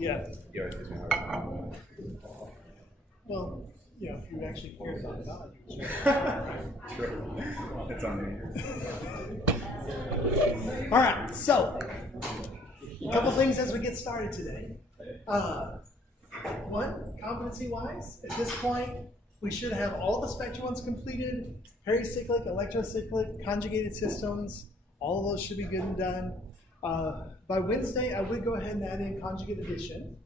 Yeah. Yeah, it gives me a hard time. Well, if you actually cared about God, you would share. True. It's on me. All right, so a couple things as we get started today. One, competency-wise, at this point, we should have all the spectrum ones completed, pericyclic, electrocyclic, conjugated systems, all of those should be good and done. By Wednesday, I would go ahead and add in conjugate addition.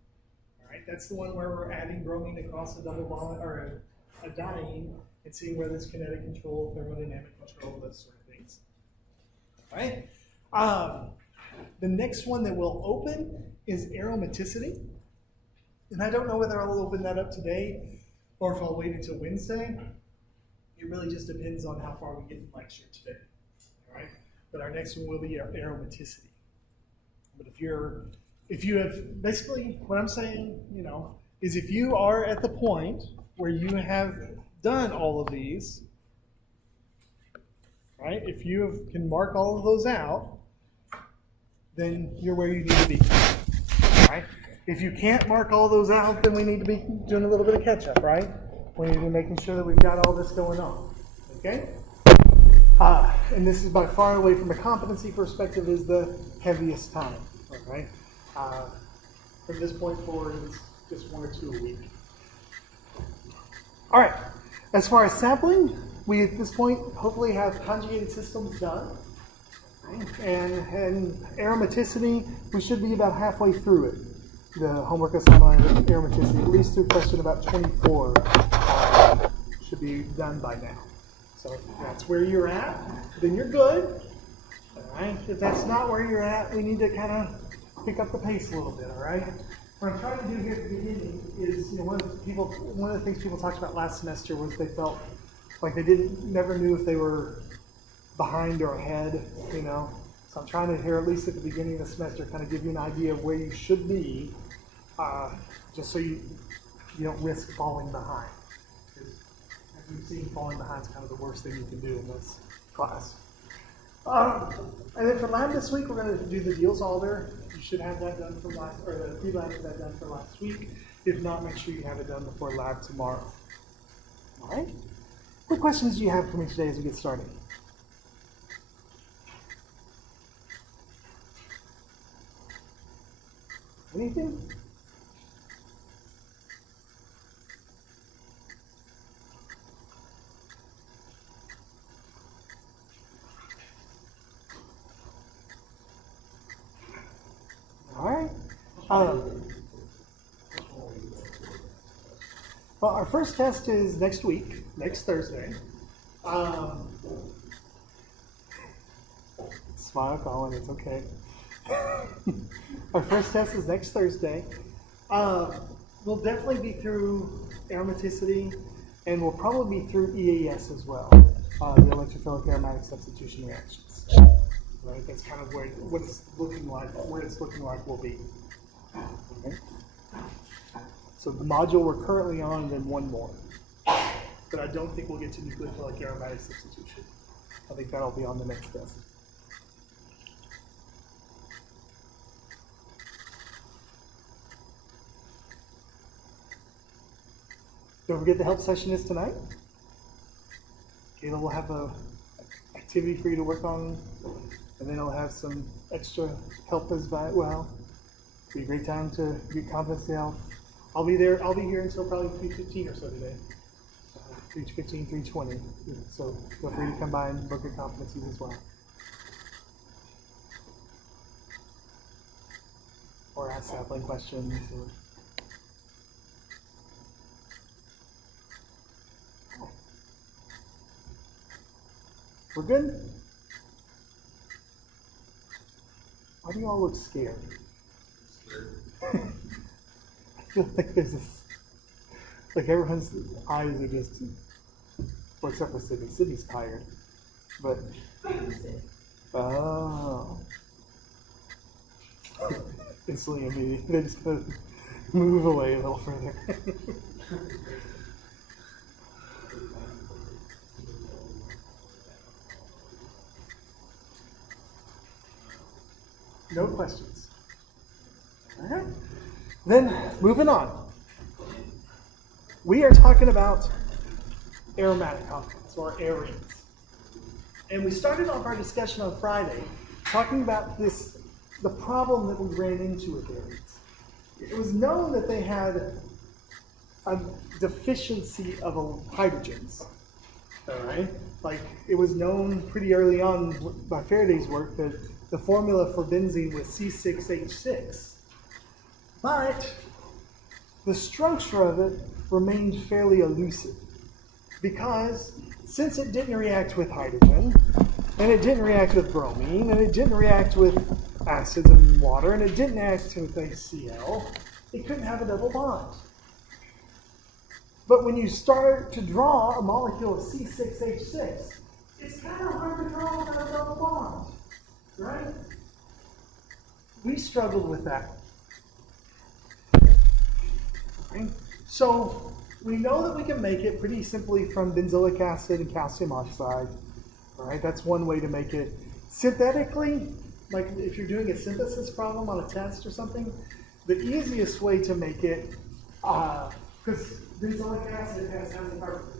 All right, that's the one where we're adding bromine across a double bond or a diene and seeing where there's kinetic control, thermodynamic control, those sort of things. All right. The next one that we'll open is aromaticity. And I don't know whether I'll open that up today or if I'll wait until Wednesday. It really just depends on how far we get in lecture today. All right. But our next one will be aromaticity. But if you have, basically what I'm saying, is if you are at the point where you have done all of these, right? If you can mark all of those out, then you're where you need to be. Right? If you can't mark all those out, then we need to be doing a little bit of catch up, right? We need to be making sure that we've got all this going on. Okay? And this is by far away from a competency perspective is the heaviest time. Right? From this point forward, it's just 1 or 2 a week. All right. As far as sampling, we at this point hopefully have conjugated systems done. And aromaticity, we should be about halfway through it. The homework assignment on aromaticity, at least through question about 24, should be done by now. So if that's where you're at, then you're good. All right. If that's not where you're at, we need to kind of pick up the pace a little bit. All right. What I'm trying to do here at the beginning is, one of the things people talked about last semester was they felt like they never knew if they were behind or ahead, So I'm trying to here, at least at the beginning of the semester, kind of give you an idea of where you should be, just so you don't risk falling behind. Because as you've seen, falling behind is kind of the worst thing you can do in this class. And then for lab this week, we're going to do the Diels-Alder. You should have that done for the pre-lab for that done for last week. If not, make sure you have it done before lab tomorrow. All right? What questions do you have for me today as we get started? Anything? All right. Well, our first test is next week, next Thursday. Smile, Colin, it's okay. Our first test is next Thursday. We'll definitely be through aromaticity, and we'll probably be through EAS as well, the electrophilic aromatic substitution reactions. Right? That's kind of where it's looking like will be. Okay. So the module we're currently on, and then one more. But I don't think we'll get to nucleophilic aromatic substitution. I think that'll be on the next test. Don't forget the help session is tonight. Kayla will have an activity for you to work on, and then I'll have some extra help as well. It'll be a great time to get competency help. I'll be there. I'll be here until probably 3:15 or so today. 3:15, 3:20. So feel free to come by and book your competencies as well. Or ask sampling questions. We're good? Why do you all look scared? I feel like there's this, like everyone's eyes are just, well, except for Sydney. Sydney's tired. But, oh. Instantly immediately, they just kind of move away a little further. No questions. All right. Then, moving on. We are talking about aromatic compounds, or arenes. And we started off our discussion on Friday talking about the problem that we ran into with arenes. It was known that they had a deficiency of hydrogens. All right? Like, it was known pretty early on by Faraday's work that the formula for benzene was C6H6. But the structure of it remained fairly elusive because since it didn't react with hydrogen, and it didn't react with bromine, and it didn't react with acids and water, and it didn't react with HCl, it couldn't have a double bond. But when you start to draw a molecule of C6H6, it's kind of hard to draw without a double bond, right? We struggled with that. Okay? So we know that we can make it pretty simply from benzoic acid and calcium oxide. All right, that's one way to make it. Synthetically, like if you're doing a synthesis problem on a test or something, the easiest way to make it, because benzoic acid has how many carbons?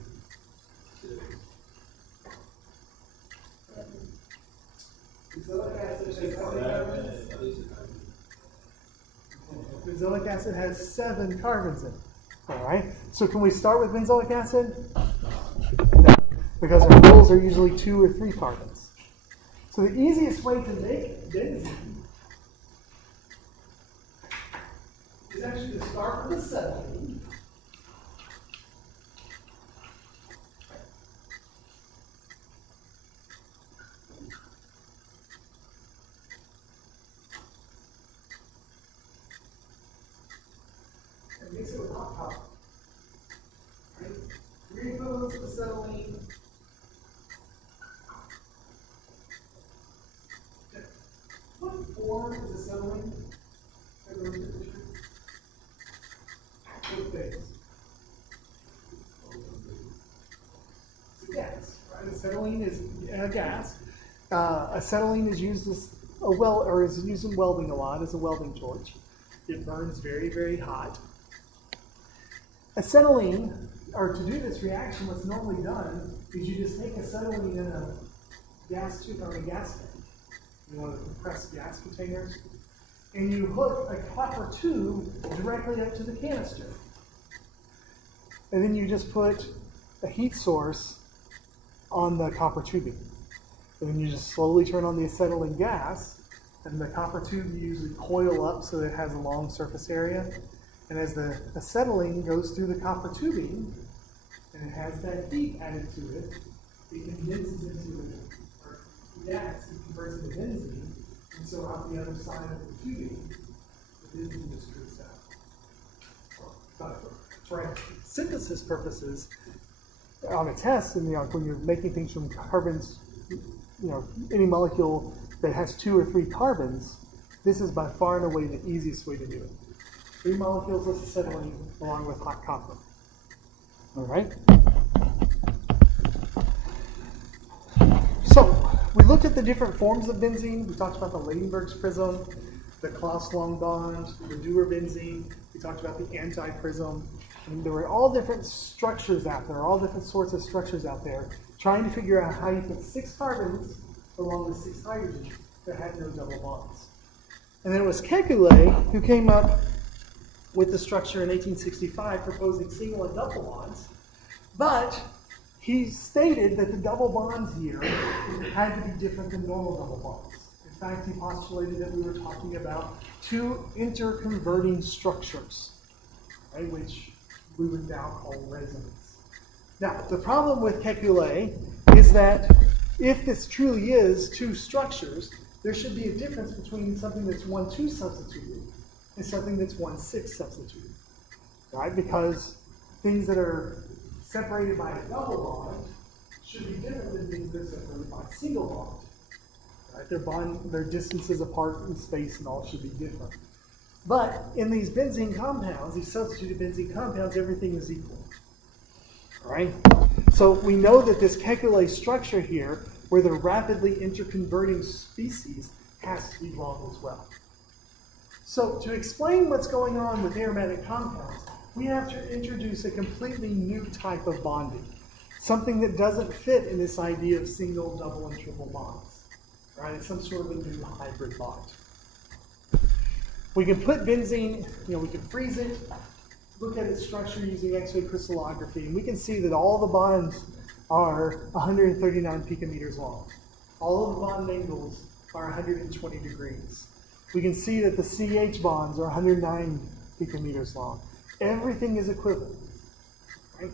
Benzoic acid has how many carbons? Benzoic acid has 7 carbons in it. All right. So can we start with benzoic acid? No, because our rules are usually 2 or 3 carbons. So the easiest way to make benzene is actually to start with acetylene. And mix it with hot copper. Right? 3 equivalents of acetylene. Okay. What form is acetylene? What phase? It's a gas, right? Acetylene is a gas. Acetylene is used as is used in welding a lot as a welding torch. It burns very, very hot. Acetylene, or to do this reaction, what's normally done is you just take acetylene in a gas tube or a gas tank, one of the compressed gas containers, and you hook a copper tube directly up to the canister. And then you just put a heat source on the copper tubing. And then you just slowly turn on the acetylene gas, and the copper tube you usually coil up so that it has a long surface area. And as the acetylene goes through the copper tubing, and it has that heat added to it, it condenses into gas, it converts into benzene, and so out the other side of the tubing, the benzene just drifts out. But for synthesis purposes, on a test, and when you're making things from carbons, any molecule that has 2 or 3 carbons, this is by far and away the easiest way to do it. 3 molecules of acetylene along with hot copper. All right. So we looked at the different forms of benzene. We talked about the Ladenburg's prism, the Claus-Long bond, the Dewar benzene. We talked about the anti-prism. And there were all different structures out there, all different sorts of structures out there, trying to figure out how you put 6 carbons along with 6 hydrogens that had no double bonds. And then it was Kekulé who came up with the structure in 1865 proposing single and double bonds, but he stated that the double bonds here had to be different than normal double bonds. In fact, he postulated that we were talking about 2 interconverting structures, right, which we would now call resonance. Now, the problem with Kekulé is that if this truly is 2 structures, there should be a difference between something that's 1,2 substituted and something that's 1,6 substituted, right? Because things that are separated by a double bond should be different than things that are separated by a single bond, right? Their distances apart in space and all should be different. But in these benzene compounds, these substituted benzene compounds, everything is equal, all right? So we know that this Kekulé structure here, where the rapidly interconverting species, has to be wrong as well. So to explain what's going on with aromatic compounds, we have to introduce a completely new type of bonding, something that doesn't fit in this idea of single, double, and triple bonds. Right? It's some sort of a new hybrid bond. We can put benzene, we can freeze it, look at its structure using X-ray crystallography, and we can see that all the bonds are 139 picometers long. All of the bond angles are 120 degrees. We can see that the CH bonds are 109 picometers long. Everything is equivalent. Right?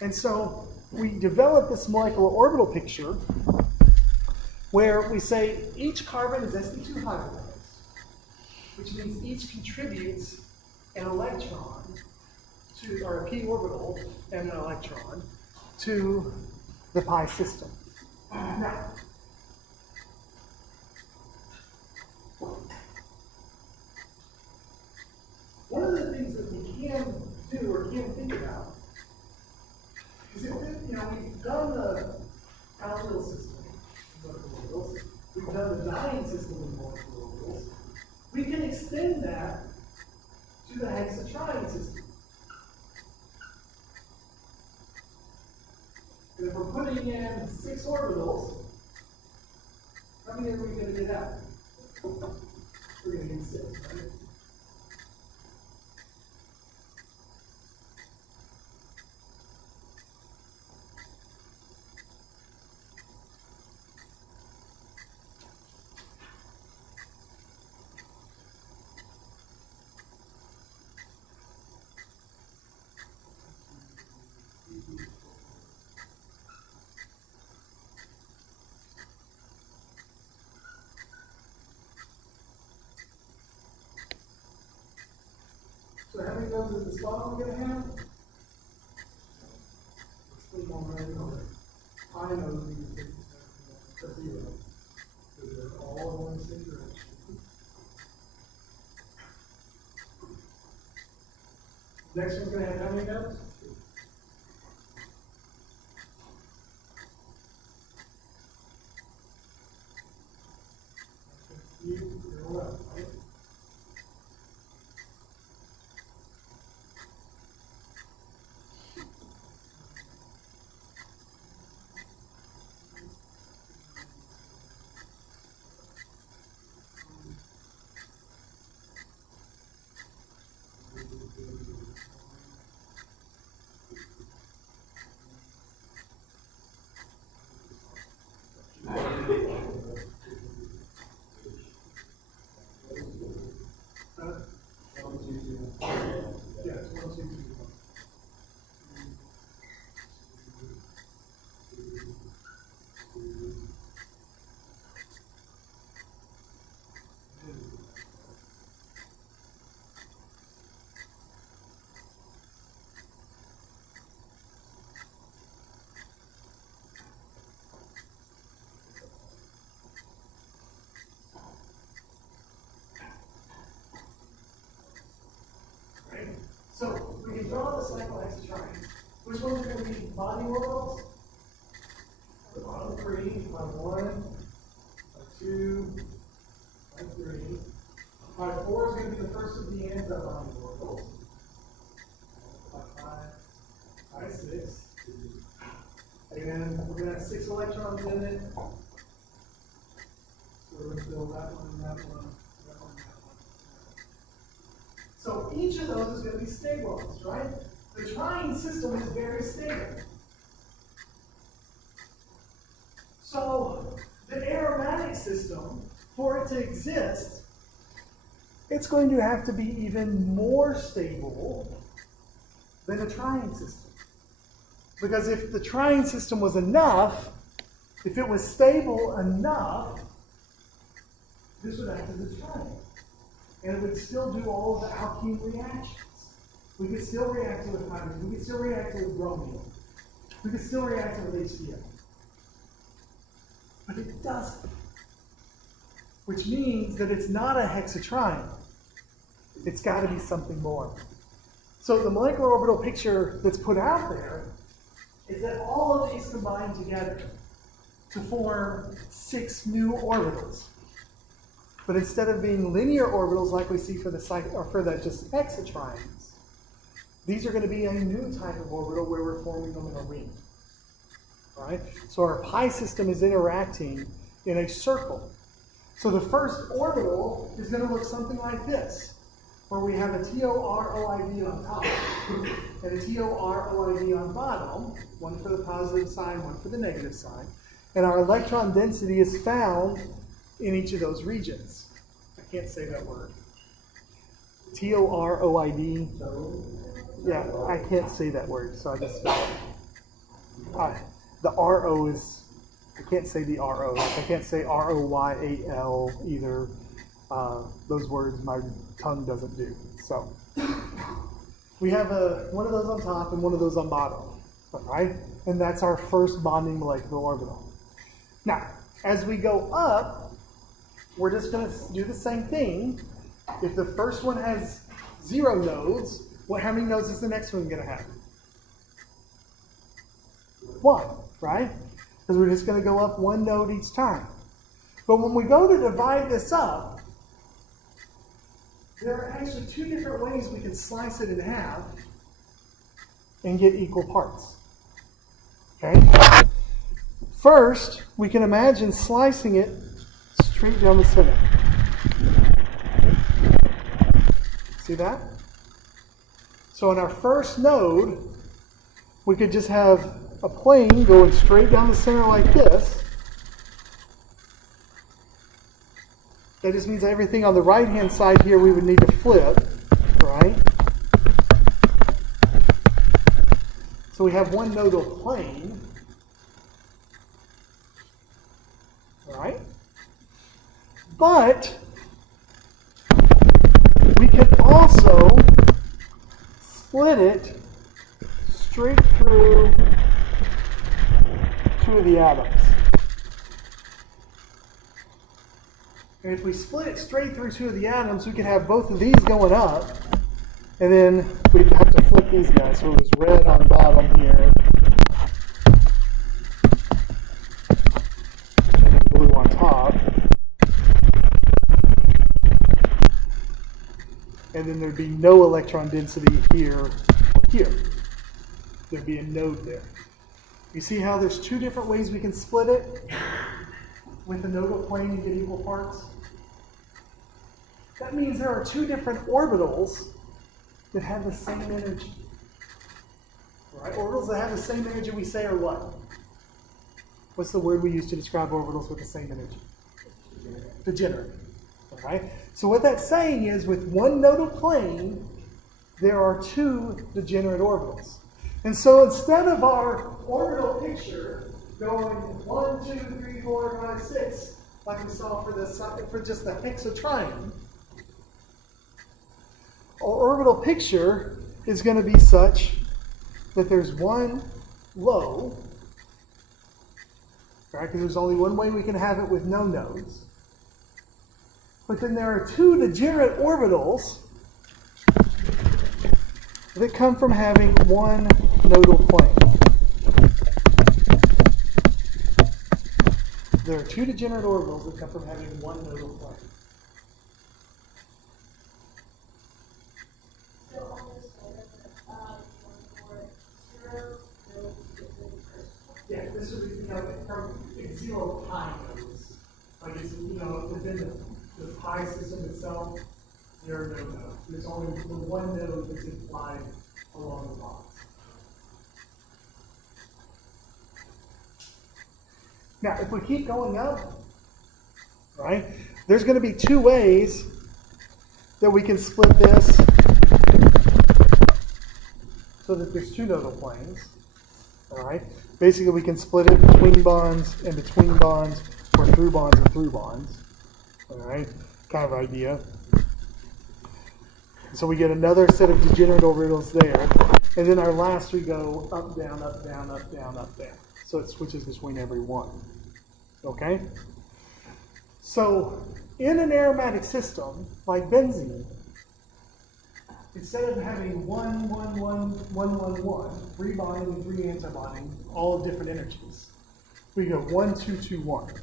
And so we develop this molecular orbital picture where we say each carbon is sp2 hybridized, which means each contributes an electron to, or a p orbital and an electron to the pi system. Now, one of the things that we can do or can think about is if we've done the alkyl system in molecular orbitals, we've done the diene system in molecular orbitals, we can extend that to the hexatriene system. And if we're putting in 6 orbitals, how many are we going to get out? We're going to get 6, right? So how many of those is the spot I'm going to have? Let's leave on right over. I know these things are 0. Because they're all in the same direction. Next one's going to have how many nodes? You're left, right? So we can draw the cyclohexatriene. Which ones are going to be bonding orbitals? The bottom 3, by 1, by 2, by 3. By 4 is going to be the first of the anti-bonding orbitals. By 5, by 6. And we're going to have 6 electrons in it. So we're going to fill that one, that one, that one, that one. So each of those is going to be stabilized, right? The triene system is very stable. So the aromatic system, for it to exist, it's going to have to be even more stable than a triene system. Because if the triene system was enough, if it was stable enough, this would act as a triene. And it would still do all of the alkene reactions. We could still react it with hydrogen. We could still react it with bromine. We could still react it with HCl. But it doesn't. Which means that it's not a hexatriene. It's got to be something more. So the molecular orbital picture that's put out there is that all of these combine together to form 6 new orbitals. But instead of being linear orbitals like we see for the just hexatrines, these are going to be a new type of orbital where we're forming them in a ring. Right? So our pi system is interacting in a circle. So the first orbital is going to look something like this, where we have a TOROID on top and a TOROID on bottom, one for the positive sign, one for the negative sign. And our electron density is found in each of those regions. I can't say that word. TOROID. Yeah, I can't say that word, so I just spell it. The RO is, I can't say the RO. Like I can't say ROYAL either. Those words my tongue doesn't do. So we have one of those on top and one of those on bottom. All right? And that's our first bonding molecular orbital. Now, as we go up, we're just going to do the same thing. If the first one has 0 nodes, how many nodes is the next one going to have? 1, right? Because we're just going to go up 1 node each time. But when we go to divide this up, there are actually 2 different ways we can slice it in half and get equal parts. Okay? First, we can imagine slicing it straight down the center. See that? So in our first node, we could just have a plane going straight down the center like this. That just means everything on the right-hand side here we would need to flip, right? So we have one nodal plane, right? But we can also split it straight through 2 of the atoms. And if we split it straight through 2 of the atoms, we could have both of these going up, and then we'd have to flip these guys. So it was red on bottom here, and then blue on top. And then there'd be no electron density here. There'd be a node there. You see how there's 2 different ways we can split it with the nodal plane and get equal parts? That means there are 2 different orbitals that have the same energy. Right? Orbitals that have the same energy we say are what? What's the word we use to describe orbitals with the same energy? Degenerate. Right? So what that's saying is with one nodal plane, there are 2 degenerate orbitals. And so instead of our orbital picture going 1, 2, 3, 4, 5, 6, like we saw for just the hexatrion, our orbital picture is going to be such that there's one low, right? Because there's only one way we can have it with no nodes. But then there are 2 degenerate orbitals that come from having one nodal plane. There are 2 degenerate orbitals that come from having one nodal plane. So on this photo, Yeah, this would be, from 0 pi nodes. Like it's, within the pi system itself, there are no nodes. There's only the one node that's implied along the bonds. Now, if we keep going up, right, there's going to be 2 ways that we can split this so that there's 2 nodal planes. All right. Basically, we can split it between bonds and between bonds, or through bonds and through bonds. All right. Kind of idea. So we get another set of degenerate orbitals there. And then our last, we go up, down, up, down, up, down, up, down. So it switches between every one. Okay? So in an aromatic system, like benzene, instead of having 1, 1, 1, 1, 1, 1, 3 bonding and 3 antibonding, all of different energies, we go 1, 2, 2, 1.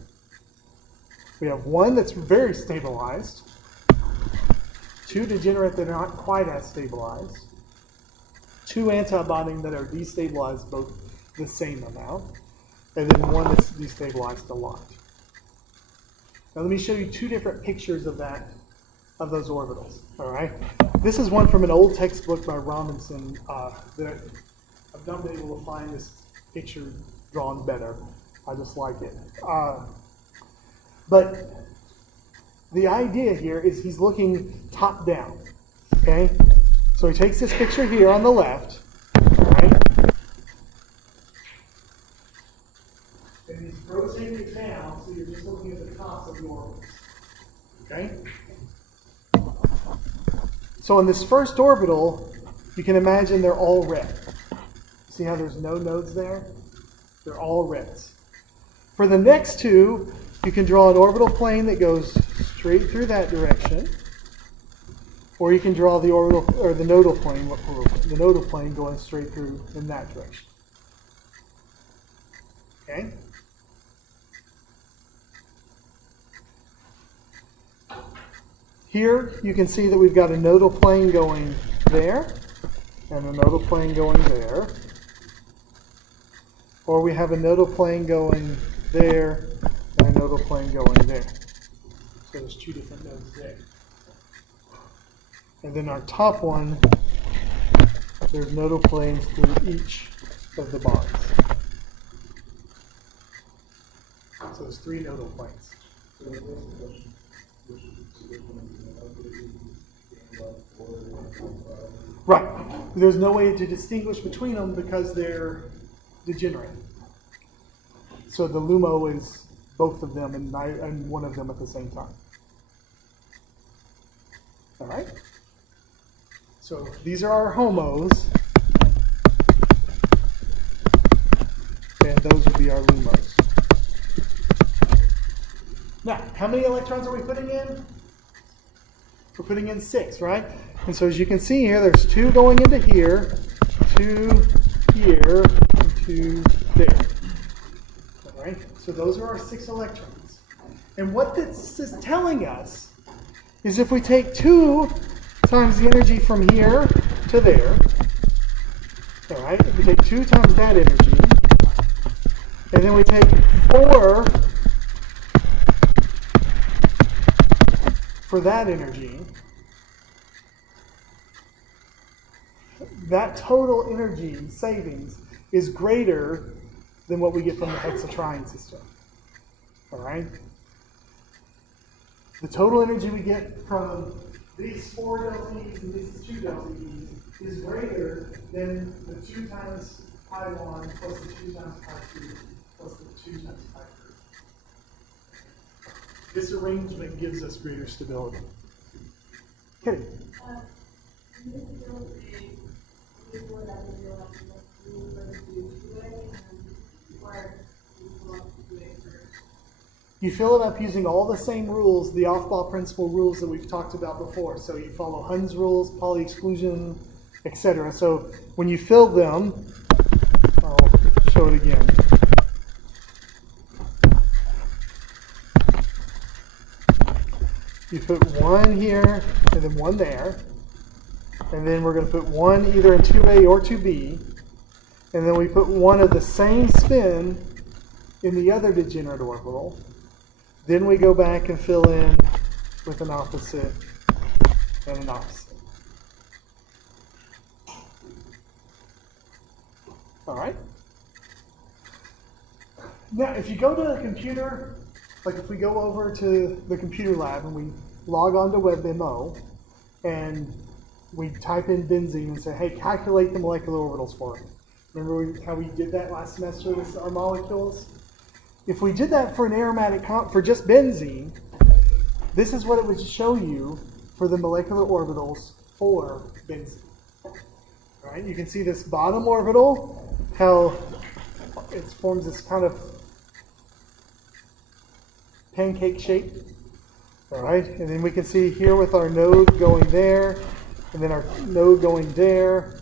We have one that's very stabilized, two degenerate that are not quite as stabilized, two antibonding that are destabilized both the same amount, and then one that's destabilized a lot. Now let me show you two different pictures of those orbitals. All right, this is one from an old textbook by Robinson that I've not been able to find this picture drawn better. I just like it. But the idea here is he's looking top down. Okay, so he takes this picture here on the left. All right, and he's rotating it down, so you're just looking at the tops of the orbitals. Okay. So in this first orbital, you can imagine they're all red. See how there's no nodes there? They're all reds. For the next two, you can draw an orbital plane that goes straight through that direction, or you can draw the orbital or the nodal plane going straight through in that direction. Okay? Here you can see that we've got a nodal plane going there and a nodal plane going there. Or we have a nodal plane going there and a nodal plane going there. So there's two different nodes there. And then our top one, there's nodal planes through each of the bonds. So there's three nodal planes. Right. There's no way to distinguish between them because they're degenerate. So the LUMO is both of them and one of them at the same time. All right? So these are our HOMOs, and those would be our LUMOs. Now, how many electrons are we putting in? We're putting in 6, right? And so as you can see here, there's 2 going into here, 2 here, and 2 there. All right? So those are our 6 electrons. And what this is telling us is if we take 2 times the energy from here to there, all right? If we take 2 times that energy, and then we take 4 for that energy, that total energy savings is greater than what we get from the hexatriene system. All right? The total energy we get from these 4 deltas and these 2 deltas is greater than the 2 times pi 1 plus the 2 times pi 2 plus the 2 times pi 3. This arrangement gives us greater stability. Kitty. You fill it up using all the same rules, the off-ball principle rules that we've talked about before. So you follow Hund's rules, Pauli exclusion, etc. So when you fill them, I'll show it again. You put 1 here and then 1 there. And then we're going to put 1 either in 2A or 2B. And then we put 1 of the same spin in the other degenerate orbital. Then we go back and fill in with an opposite and an opposite. All right? Now, if you go to a computer, like if we go over to the computer lab and we log on to WebMO and we type in benzene and say, hey, calculate the molecular orbitals for me. Remember how we did that last semester with our molecules? If we did that for an aromatic for just benzene, this is what it would show you for the molecular orbitals for benzene. All right, you can see this bottom orbital, how it forms this kind of pancake shape. All right, and then we can see here with our node going there, and then our node going there,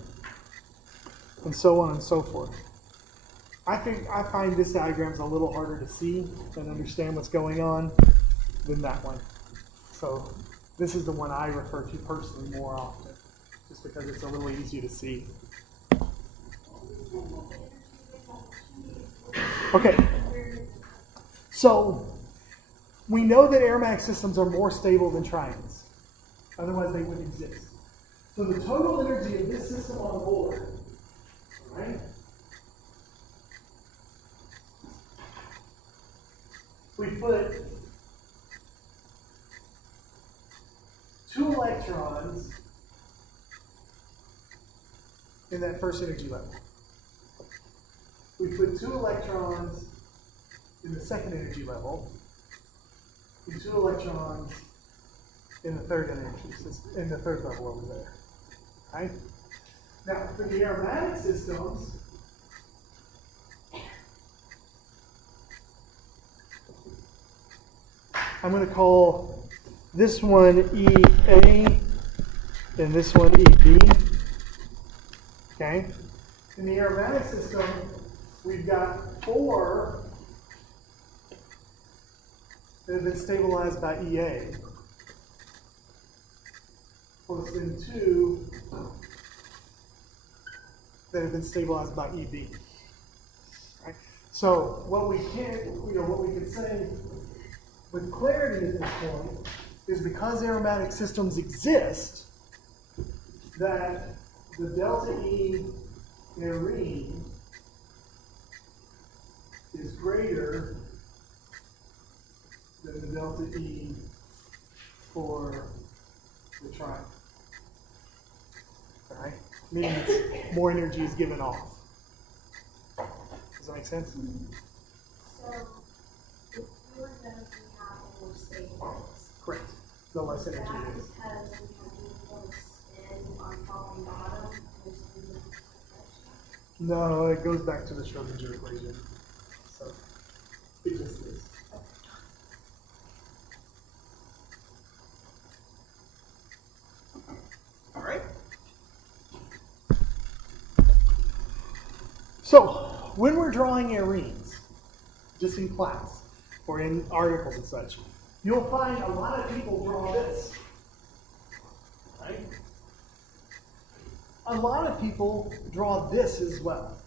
and so on and so forth. I find this diagram's a little harder to see and understand what's going on. than that one. So this is the one I refer to personally more often, just because it's a little easier to see. Okay, so we know that aromatic systems are more stable than trianes. Otherwise they wouldn't exist. So the total energy of this system on board, right? We put 2 electrons in that first energy level. We put 2 electrons in the second energy level, and 2 electrons in the third energy system, in the third level over there. Right? Now, for the aromatic systems, I'm going to call this one EA and this one EB. Okay? In the aromatic system, we've got 4 that have been stabilized by EA, plus then 2 that have been stabilized by EB. Right? So what we can say with clarity at this point is because aromatic systems exist, that the delta E arene is greater than the delta E for the triangle. Right? Meaning it's more energy is given off. Does that make sense? So, the fewer nodes we have, the more stable it is. Correct. The less energy That it is. because we have uniform spin on top and bottom, there's no deflection. No, it goes back to the Schrodinger equation. So it just is. All right. So when we're drawing arenes, just in class or in articles and such, you'll find a lot of people draw this. Right? A lot of people draw this as well.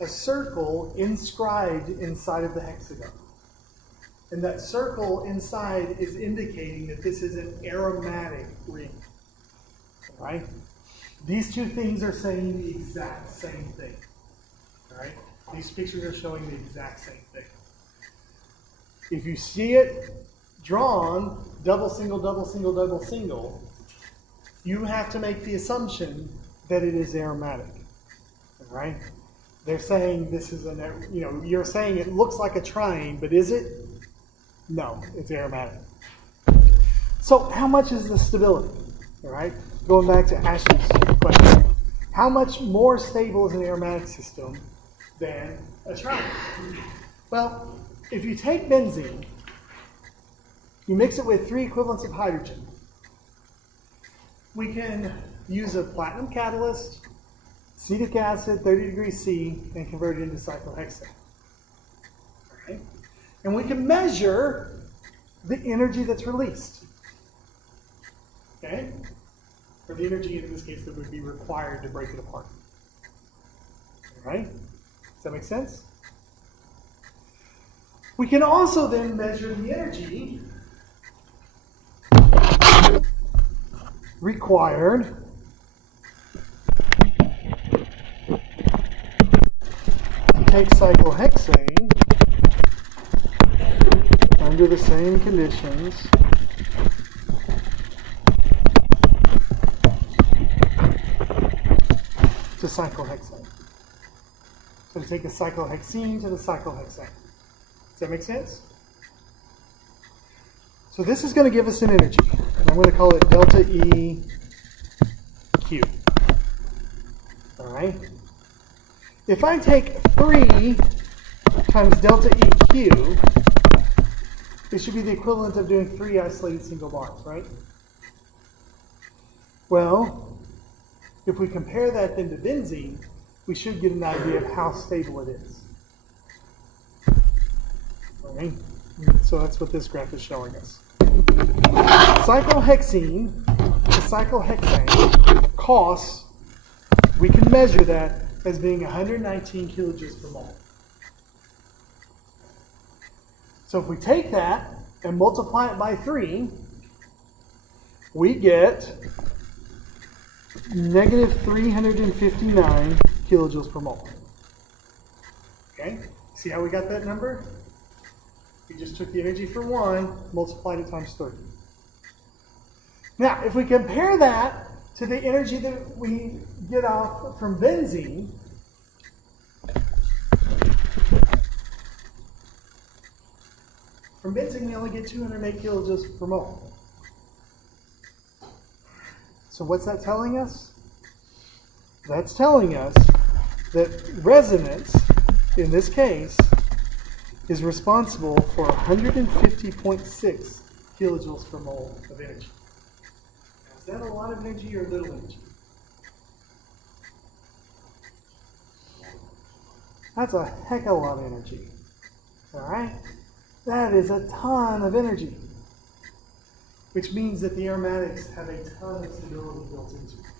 A circle inscribed inside of the hexagon. And that circle inside is indicating that this is an aromatic ring. Right? These two things are saying the exact same thing. Right? These pictures are showing the exact same thing. If you see it drawn double, single, double, single, double, single, you have to make the assumption that it is aromatic. Right? They're saying this is you're saying it looks like a triene, but is it? No, it's aromatic. So how much is the stability? All right? Going back to Ash's question. How much more stable is an aromatic system than a triene? Well, if you take benzene, you mix it with 3 equivalents of hydrogen, we can use a platinum catalyst, acetic acid, 30 degrees C, and convert it into cyclohexane. Right? And we can measure the energy that's released. Okay? Or the energy, in this case, that would be required to break it apart. All right? Does that make sense? We can also then measure the energy required to take cyclohexane under the same conditions to cyclohexane. So to take the cyclohexene to the cyclohexane. Does that make sense? So this is going to give us an energy. And I'm going to call it delta E Q. All right? If I take 3 times delta EQ, it should be the equivalent of doing 3 isolated single bonds, right? Well, if we compare that then to benzene, we should get an idea of how stable it is. All right? So that's what this graph is showing us. cyclohexene to cyclohexane costs, we can measure that as being 119 kilojoules per mole. So if we take that and multiply it by 3, we get negative 359 kilojoules per mole. Okay? See how we got that number? We just took the energy for 1, multiplied it times 3. Now, if we compare that to the energy that we get off from benzene, we only get 208 kilojoules per mole. So what's that telling us? That's telling us that resonance, in this case, is responsible for 150.6 kilojoules per mole of energy. Now, is that a lot of energy or little energy? That's a heck of a lot of energy. All right? That is a ton of energy, which means that the aromatics have a ton of stability built into it.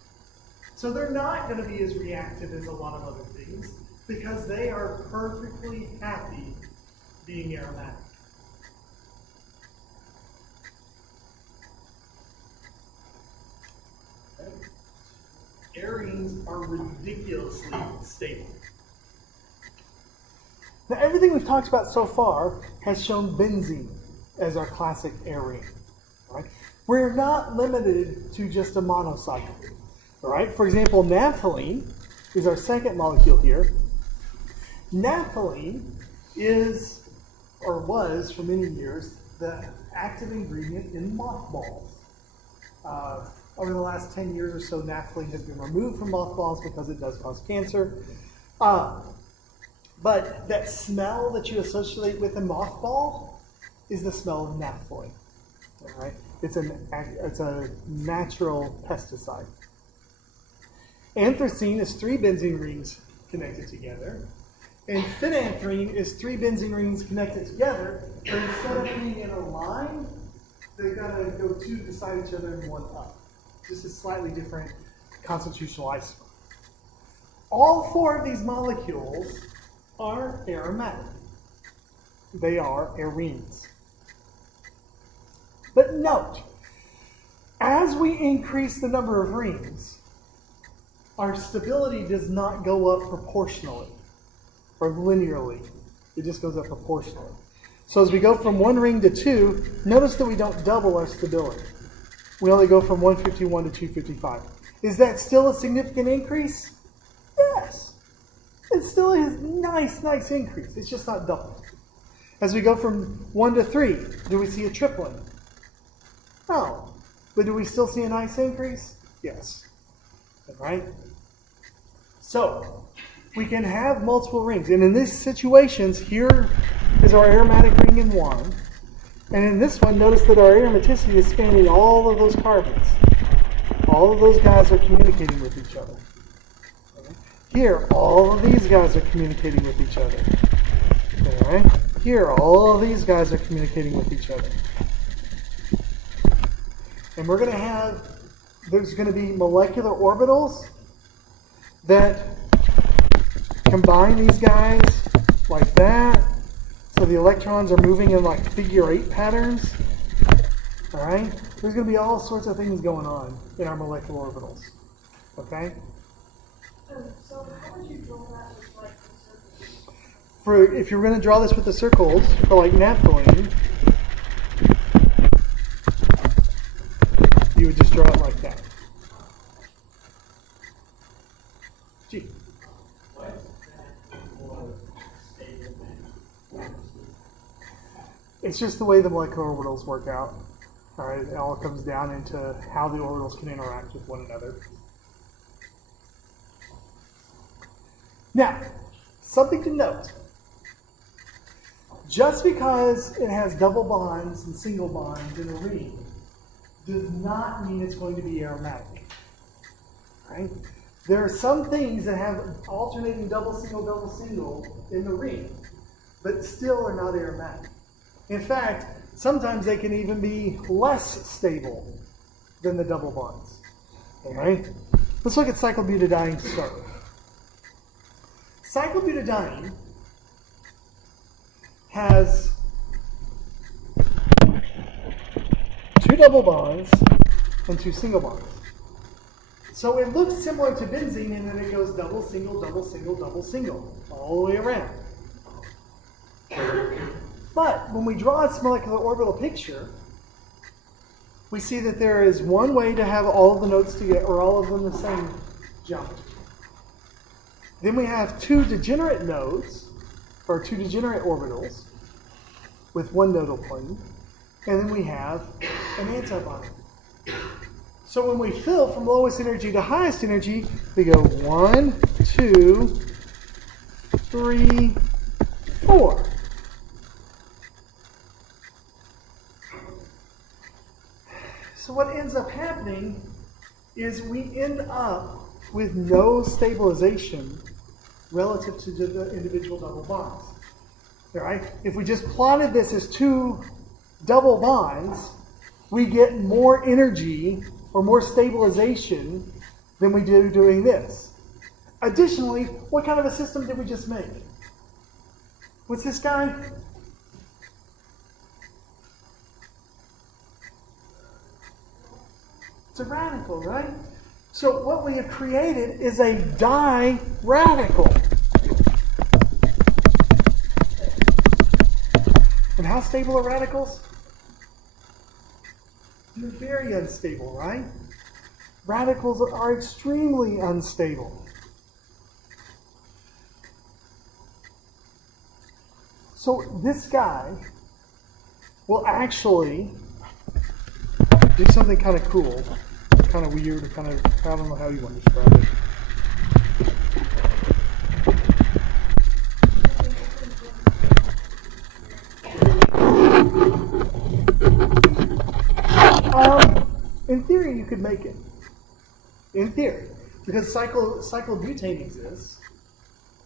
So they're not going to be as reactive as a lot of other things because they are perfectly happy being aromatic. Okay. Arenes are ridiculously stable. Now, everything we've talked about so far has shown benzene as our classic arene. Right? We're not limited to just a monocycle. All right? For example, naphthalene is our second molecule here. Naphthalene is, or was for many years, the active ingredient in mothballs. Over the last 10 years or so, naphthalene has been removed from mothballs because it does cause cancer. But that smell that you associate with a mothball is the smell of naphthalene. All right? It's a natural pesticide. Anthracene is 3 benzene rings connected together. And phenanthrene is 3 benzene rings connected together. But instead of being in a line, they've got to go 2 beside each other and 1 up. Just a slightly different constitutional isomer. All 4 of these molecules are aromatic. They are arenes. But note, as we increase the number of rings, our stability does not go up proportionally or linearly. It just goes up proportionally. So as we go from 1 ring to 2, notice that we don't double our stability. We only go from 151 to 255. Is that still a significant increase? Yes. It still is nice increase. It's just not double. As we go from 1 to 3, do we see a tripling? No. But do we still see a nice increase? Yes. All right? So, we can have multiple rings. And in these situations, here is our aromatic ring in 1. And in this one, notice that our aromaticity is spanning all of those carbons. All of those guys are communicating with each other. Here, all of these guys are communicating with each other. All right? Here, all of these guys are communicating with each other. And we're going to have, there's going to be molecular orbitals that combine these guys like that. So the electrons are moving in like figure 8 patterns. All right? There's going to be all sorts of things going on in our molecular orbitals. Okay? So how would you draw that with like the circles? If you're going to draw this with the circles, for like naphthalene, you would just draw it like that. Gee. It's just the way the molecular orbitals work out. All right, it all comes down into how the orbitals can interact with one another. Now, something to note. Just because it has double bonds and single bonds in a ring does not mean it's going to be aromatic. Right? There are some things that have alternating double, single in the ring, but still are not aromatic. In fact, Sometimes they can even be less stable than the double bonds. All right? Let's look at cyclobutadiene to start with. Cyclobutadiene has two double bonds and two single bonds. So it looks similar to benzene in that it goes double, single, double, single, double, single, all the way around. But when we draw its molecular orbital picture, we see that there is one way to have all of the nodes together, or all of them the same geometry. Then we have two degenerate nodes, or two degenerate orbitals, with one nodal plane. And then we have an antibody. So when we fill from lowest energy to highest energy, we go 1, 2, 3, 4. So what ends up happening is we end up with no stabilization relative to the individual double bonds. All right? If we just plotted this as two double bonds, we get more energy or more stabilization than we do doing this. Additionally, what kind of a system did we just make? What's this guy? It's a radical, right? So what we have created is a diradical. And how stable are radicals? They're very unstable, right? Radicals are extremely unstable. So this guy will actually do something kind of cool, kind of weird, or kind of, I don't know how you want to describe it. In theory, you could make it. In theory. Because cyclobutane exists.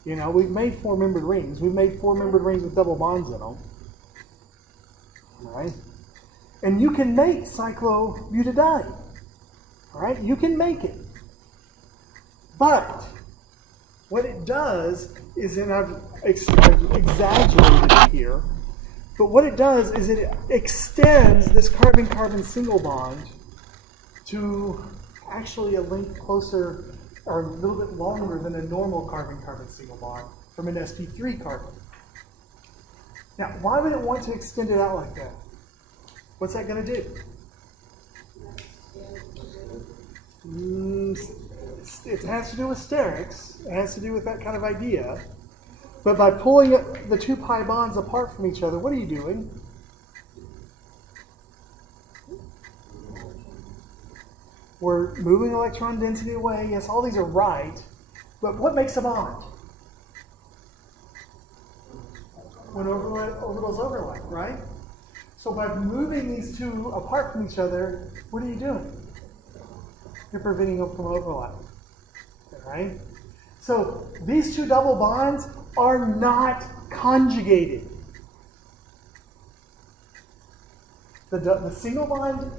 You know, we've made four-membered rings. We've made four-membered rings with double bonds in them. All right? And you can make cyclobutadiene. All right? You can make it. But what it does is, and I've exaggerated it here, but what it does is it extends this carbon-carbon single bond to actually a length closer or a little bit longer than a normal carbon-carbon single bond from an sp3 carbon. Now, why would it want to extend it out like that? What's that going to do? It has to do with sterics. It has to do with that kind of idea. But by pulling the two pi bonds apart from each other, what are you doing? We're moving electron density away. Yes, all these are right. But what makes a bond? When orbitals overlap, right? So by moving these two apart from each other, what are you doing? You're preventing them from overlap. Right? So these two double bonds are not conjugated. The single bond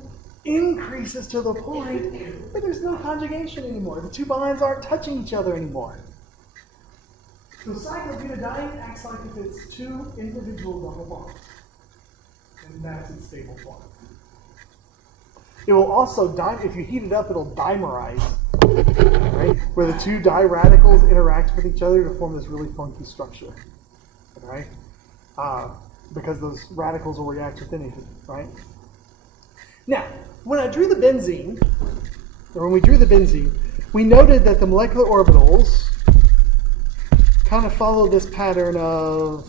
increases to the point where there's no conjugation anymore. The two bonds aren't touching each other anymore. So cyclobutadiene acts like if it's two individual double bonds. And that's its stable form. It will also, if you heat it up, it'll dimerize, right? Where the two diradicals interact with each other to form this really funky structure, right? Because those radicals will react with anything, right? Now, when I drew the benzene, or when we drew the benzene, we noted that the molecular orbitals kind of follow this pattern of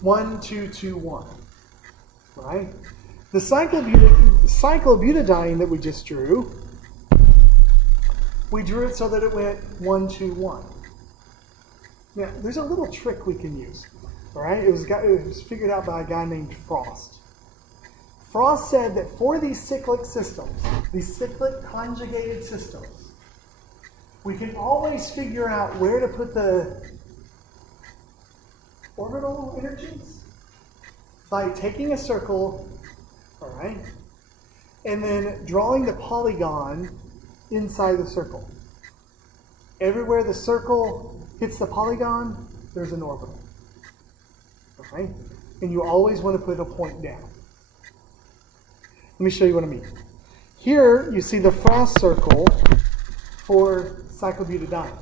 1, 2, 2, 1. Right? The cyclobutadiene that we just drew, we drew it so that it went 1, 2, 1. Now, there's a little trick we can use. All right? It was figured out by a guy named Frost. Frost said that for these cyclic systems, these cyclic conjugated systems, we can always figure out where to put the orbital energies. by taking a circle, all right, and then drawing the polygon inside the circle. Everywhere the circle hits the polygon, there's an orbital. Okay? And you always want to put a point down. Let me show you what I mean. Here you see the frost circle for cyclobutadiene.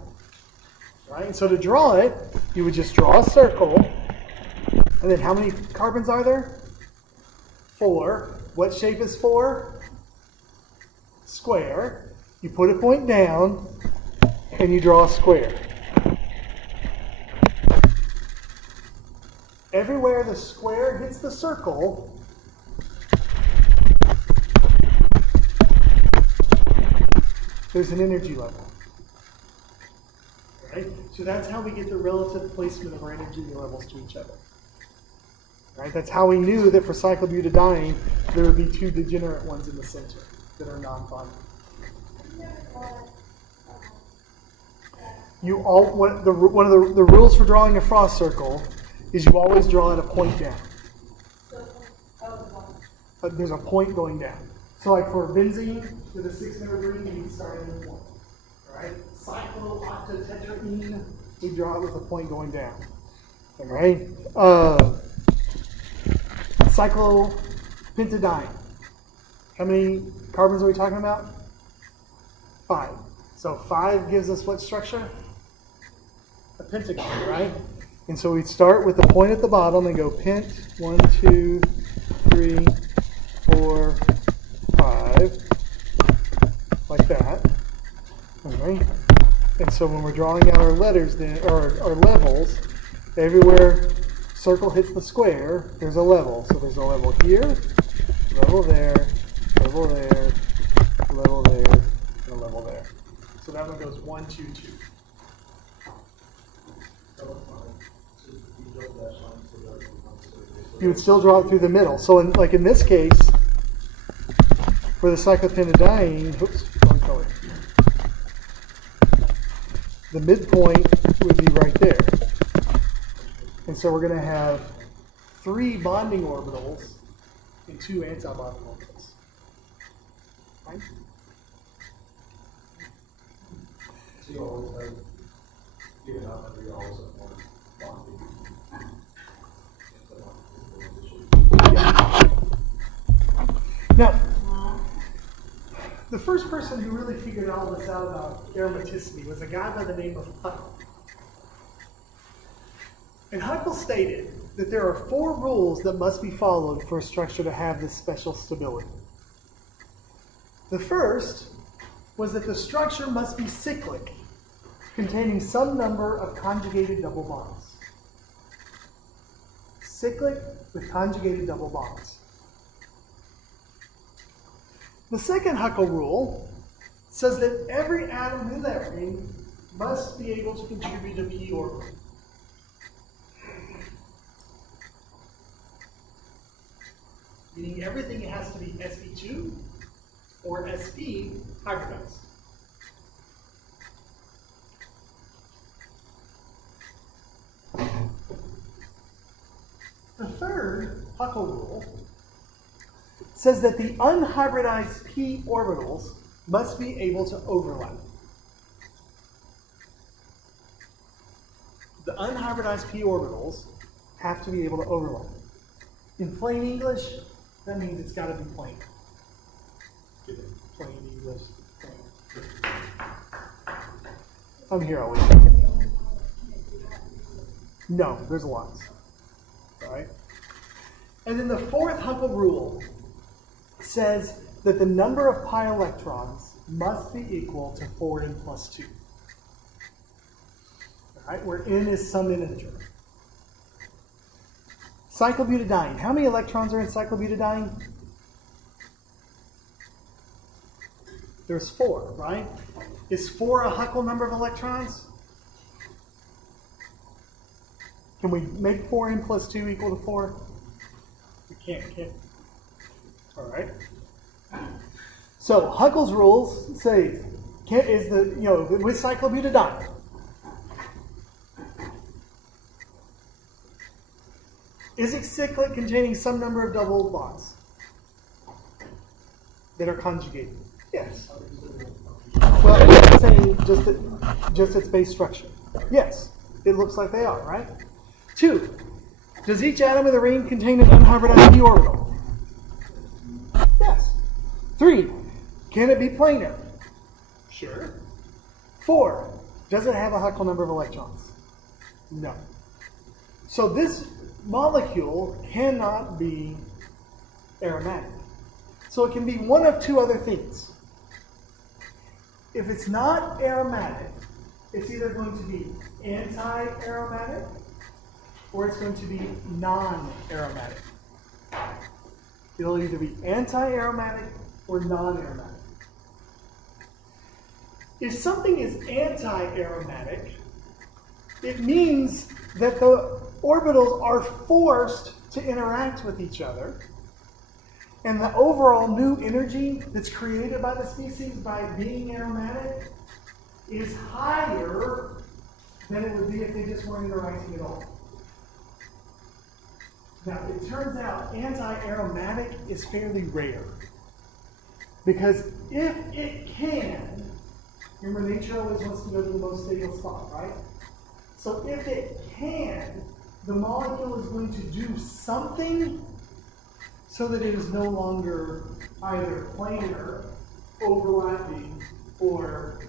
Right? So to draw it, you would just draw a circle. And then how many carbons are there? 4. What shape is 4? Square. You put a point down and you draw a square. Everywhere the square hits the circle, there's an energy level. Right? So that's how we get the relative placement of our energy levels to each other. Right? That's how we knew that for cyclobutadiene, there would be 2 degenerate ones in the center that are non-bonding. One of the rules for drawing a frost circle is you always draw at a point down. But there's a point going down. So like for benzene with a 6-member ring, you start at a point. Right? Cyclooctatetraene, we draw it with a point going down. All right? Cyclopentadiene. How many carbons are we talking about? 5. So 5 gives us what structure? A pentagon, right? And so we start with the point at the bottom and go pent, 1, 2, 3, 4, 5, like that. All right. And so when we're drawing out our letters, then, or our levels, everywhere circle hits the square, there's a level. So there's a level here, level there, level there, level there, and a level there. So that one goes 1, 2, 2. You would still draw it through the middle. So like in this case, for the cyclopentadiene, oops, wrong color. The midpoint would be right there. And so we're going to have 3 bonding orbitals and 2 anti-bonding orbitals. Right? So you always have given up and you always have one bonding. Now, the first person who really figured all this out about aromaticity was a guy by the name of Huckel. And Huckel stated that there are 4 rules that must be followed for a structure to have this special stability. The first was that the structure must be cyclic, containing some number of conjugated double bonds. Cyclic with conjugated double bonds. The second Huckel rule says that every atom in that ring must be able to contribute a p orbital. Meaning everything has to be sp2 or sp hybridized. The third Huckel rule says that the unhybridized p orbitals must be able to overlap. The unhybridized p orbitals have to be able to overlap. In plain English, that means it's got to be plain. Plain English. Plain. I'm here always. No, there's lots. All right. And then the fourth Huckel rule says that the number of pi electrons must be equal to 4n plus 2. All right, where n is some integer. Cyclobutadiene. How many electrons are in cyclobutadiene? There's 4, right? Is 4 a Huckel number of electrons? Can we make 4n plus 2 equal to 4? We can't. All right. So Huckel's rules say with cyclobutadiene, Is it cyclic, containing some number of double bonds that are conjugated? Yes. Well, I'm saying just its base structure. Yes, it looks like they are, right? 2, does each atom of the ring contain an unhybridized p orbital? Yes. 3, can it be planar? Sure. 4, does it have a Huckel number of electrons? No. So this molecule cannot be aromatic. So it can be one of two other things. If it's not aromatic, it's either going to be anti-aromatic or it's going to be non-aromatic. It'll either be anti-aromatic or non-aromatic. If something is anti-aromatic, it means that the orbitals are forced to interact with each other, and the overall new energy that's created by the species by being aromatic is higher than it would be if they just weren't interacting at all. Now, it turns out anti-aromatic is fairly rare, because if it can, remember nature always wants to go to the most stable spot, right? So if it can, the molecule is going to do something so that it is no longer either planar, overlapping, or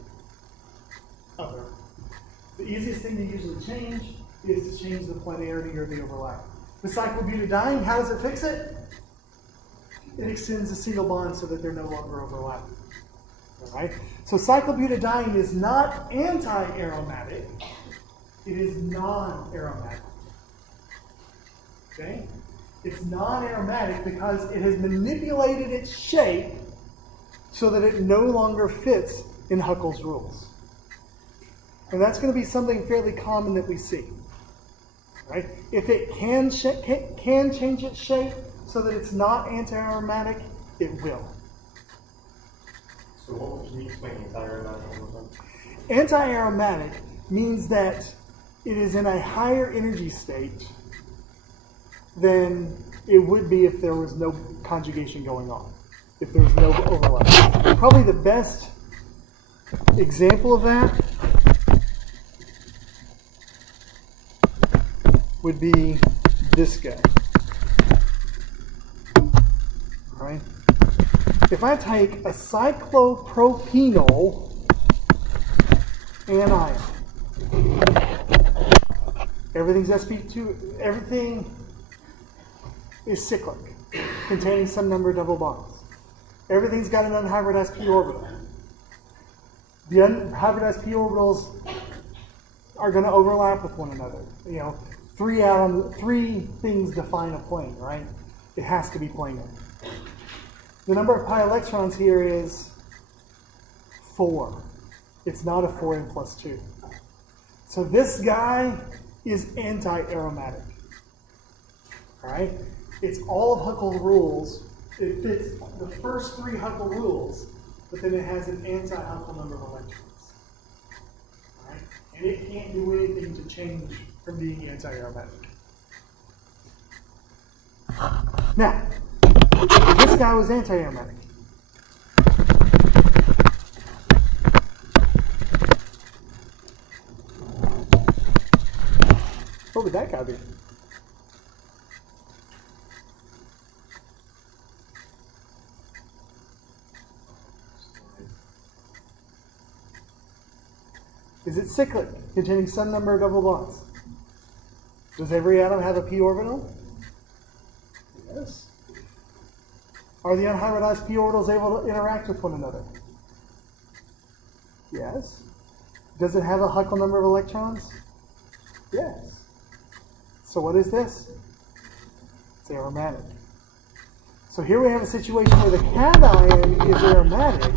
other. The easiest thing to usually change is to change the planarity or the overlap. With cyclobutadiene, how does it fix it? It extends a single bond so that they're no longer overlapping. All right? So cyclobutadiene is not anti-aromatic, it is non-aromatic. Okay? It's non-aromatic because it has manipulated its shape so that it no longer fits in Huckel's rules. And that's going to be something fairly common that we see. Right? If it can change its shape so that it's not anti-aromatic, it will. So what would you explain anti-aromatic one more time? Anti-aromatic means that it is in a higher energy state than it would be if there was no conjugation going on, if there was no overlap. Probably the best example of that would be this guy. All right? If I take a cyclopropenol anion, everything's sp2, everything is cyclic, containing some number of double bonds. Everything's got an unhybridized p orbital. The unhybridized p orbitals are going to overlap with one another. You know, three things define a plane, right? It has to be planar. The number of pi electrons here is 4. It's not a 4n plus 2. So this guy is anti-aromatic. All right? It's all of Huckel's rules. It fits the first 3 Huckel rules, but then it has an anti-Huckel number of electrons. All right? And it can't do anything to change from being anti-aromatic. Now, this guy was anti-aromatic. What would that guy be? Is it cyclic, containing some number of double bonds? Does every atom have a p orbital? Yes. Are the unhybridized p orbitals able to interact with one another? Yes. Does it have a Huckel number of electrons? Yes. So what is this? It's aromatic. So here we have a situation where the cation is aromatic,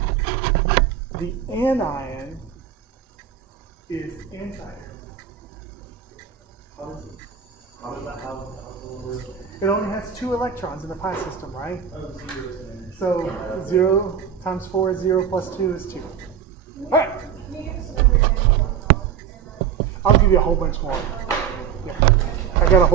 the anion is anti-aromatic. How does that have It only has 2 electrons in the pi system, right? a So 0 times 4 is 0 plus 2 is 2. All right. Can you give us a number? I'll give you a whole bunch more. Yeah. I got a whole